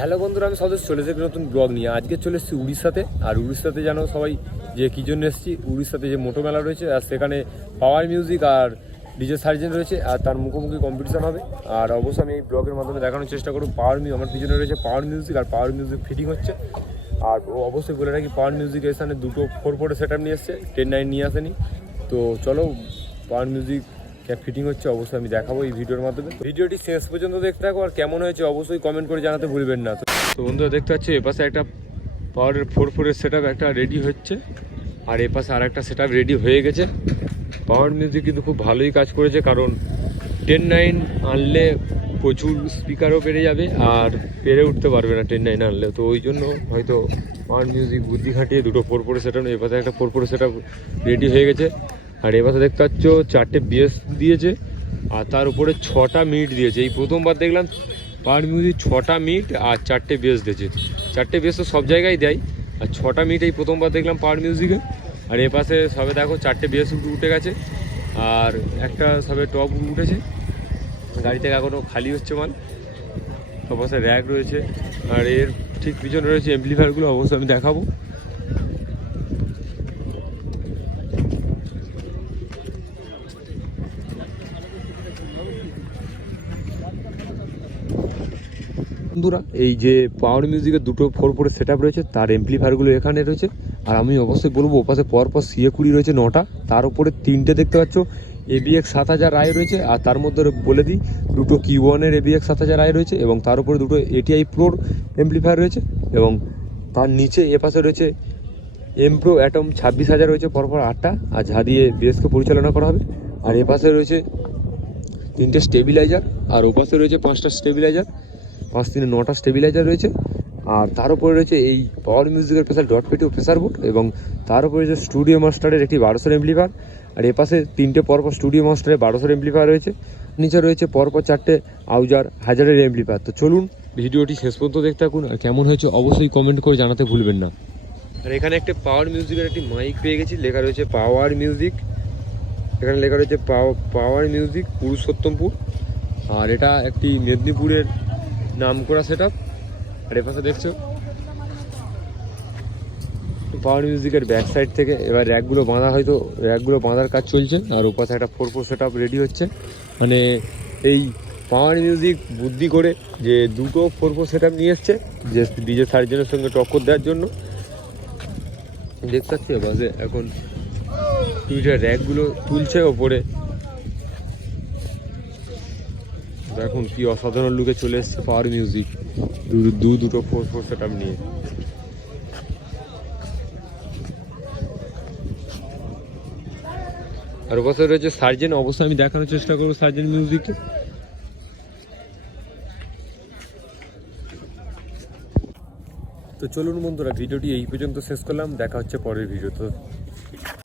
Hello বন্ধুরা, আমি সদস্য, চলে এসেছি নতুন ব্লগ নিয়ে। আজকে চলে এসেছি উড়িষ্যাতে। আর উড়িষ্যাতে জানো সবাই যে কী জন্য এসেছি? উড়িষ্যাতে যে মোটো মেলা রয়েছে, আর সেখানে পাওয়ার মিউজিক আর ডিজে সার্জেন রয়েছে, আর তার মুখোমুখি কম্পিটিশন হবে। আর অবশ্যই আমি এই ব্লগের মাধ্যমে দেখানোর চেষ্টা করব। পাওয়ার মিউজিক আমার পিছনে রয়েছে পাওয়ার মিউজিক আর পাওয়ার মিউজিক ফিটিং হচ্ছে। আর অবশ্যই বলে রাখি পাওয়ার মিউজিক এখানে দুটো ফোর ফোরে সেট আপ নিয়ে এসছে। টেন নাইন নিয়ে আসেনি। তো চলো পাওয়ার মিউজিক ক্যাপ ফিটিং হচ্ছে, অবশ্যই আমি দেখাবো এই ভিডিওর মাধ্যমে। ভিডিওটি শেষ পর্যন্ত দেখতে থাকো, আর কেমন হয়েছে অবশ্যই কমেন্ট করে জানাতে ভুলবেন না। তো বন্ধুরা, দেখতে পাচ্ছি এপাশে একটা পাওয়ারের ফোর ফোরের সেট একটা রেডি হচ্ছে, আর এপাশে আর একটা সেট রেডি হয়ে গেছে। পাওয়ার মিউজিক কিন্তু খুব ভালোই কাজ করেছে, কারণ টেন নাইন আনলে প্রচুর স্পিকারও বেড়ে যাবে, আর পেরে উঠতে পারবে না টেন নাইন আনলে। তো ওই জন্য হয়তো পাওয়ার মিউজিক বুদ্ধি খাটিয়ে দুটো ফোর ফোর সেট এপাশে একটা ফোর ফোরে সেট রেডি হয়ে গেছে। আর এপাশে দেখতে পাচ্ছ, চারটে বিএস দিয়েছে, আর তার উপরে ছটা মিট দিয়েছে। এই প্রথমবার দেখলাম পার মিউজিক ছটা মিট আর চারটে বেস দিয়েছে। চারটে বেস তো সব জায়গায় দেয়, আর ছটা মিনিট এই প্রথমবার দেখলাম পাওয়ার মিউজিকে আর এ পাশে সবে দেখো চারটে বেস উঠে গেছে, আর একটা সবে টপ উঠেছে। গাড়ি থেকে এখনও খালি হচ্ছে মাল। অবশ্যই র্যাক রয়েছে, আর এর ঠিক পিছনে রয়েছে এমপ্লিফায়ারগুলো অবশ্যই আমি দেখাবো। বন্ধুরা, এই যে পাওয়ার মিউজিকের দুটো ফোর ফোরের সেট রয়েছে, তার এমপ্লিফায়ারগুলো এখানে রয়েছে। আর আমি অবশ্যই বলব, ওপাশে পর পর সিএ কুড়ি রয়েছে নটা, তার উপরে তিনটে দেখতে পাচ্ছ এবিএক্স সাত হাজার আয় রয়েছে, আর তার মধ্যে বলে দিই, দুটো কি ওয়ানের এবিএক্স সাত হাজার আয় রয়েছে, এবং তার উপরে দুটো এটিআই প্রোর এমপ্লিফায়ার রয়েছে, এবং তার নিচে এপাশে রয়েছে এম প্রো অ্যাটম ছাব্বিশ হাজার রয়েছে, পরপর আটটা, আর যা দিয়ে বিএসকে পরিচালনা করা হবে। আর এপাশে রয়েছে তিনটে স্টেবিলাইজার আর ওপাশে রয়েছে পাঁচটা স্টেবিলাইজার পাঁচ তিনে নটা স্টেবিলাইজার রয়েছে। আর তার উপরে রয়েছে এই পাওয়ার মিউজিকের স্পেশাল ডট পেটিও প্রেসার বোর্ড এবং তার উপরে রয়েছে স্টুডিও মাস্টারের একটি বারোশোর এমপ্লিফায়ার আর এপাশে তিনটে পরপর স্টুডিও মাস্টারের বারোশোর এমপ্লিফায়ার রয়েছে। নিচে রয়েছে পরপর চারটে আউজার হাজারের এমপ্লিফায়ার তো চলুন ভিডিওটি শেষ পর্যন্ত দেখতে থাকুন। আর কেমন হয়েছে অবশ্যই কমেন্ট করে জানাতে ভুলবেন না। আর এখানে একটা পাওয়ার মিউজিকের একটি মাইক পেয়ে গেছি। লেখা রয়েছে পাওয়ার মিউজিক এখানে লেখা রয়েছে পাওয়ার মিউজিক পুরুষোত্তমপুর আর এটা একটি মেদিনীপুরের নাম করা সেট আপ আর এপাশে দেখছ পাওয়ার মিউজিকের ব্যাক সাইড থেকে এবার র্যাকগুলো বাঁধা হয়তো র্যাকগুলো বাঁধার কাজ চলছে, আর ওপাশে একটা ফোর ফোর সেট রেডি হচ্ছে। মানে এই পাওয়ার মিউজিক বুদ্ধি করে যে দুটো ফোর ফোর সেট নিয়ে এসছে যে ডিজে সার্জনের সঙ্গে টক্কর দেওয়ার জন্য। দেখতে পাচ্ছি এখন টুইটার র্যাকগুলো তুলছে ওপরে। দেখুন কি অসাধারণ লুকে চলে এসছে পাওয়ার মিউজিক দু দুটো ফোর ফোর সেট নিয়ে। আর ওপাশে রয়েছে সার্জেন অবশ্যই আমি দেখানোর চেষ্টা করব সার্জেন মিউজিককে তো চলুন বন্ধুরা, ভিডিওটি এই পর্যন্ত শেষ করলাম। দেখা হচ্ছে পরের ভিডিও তো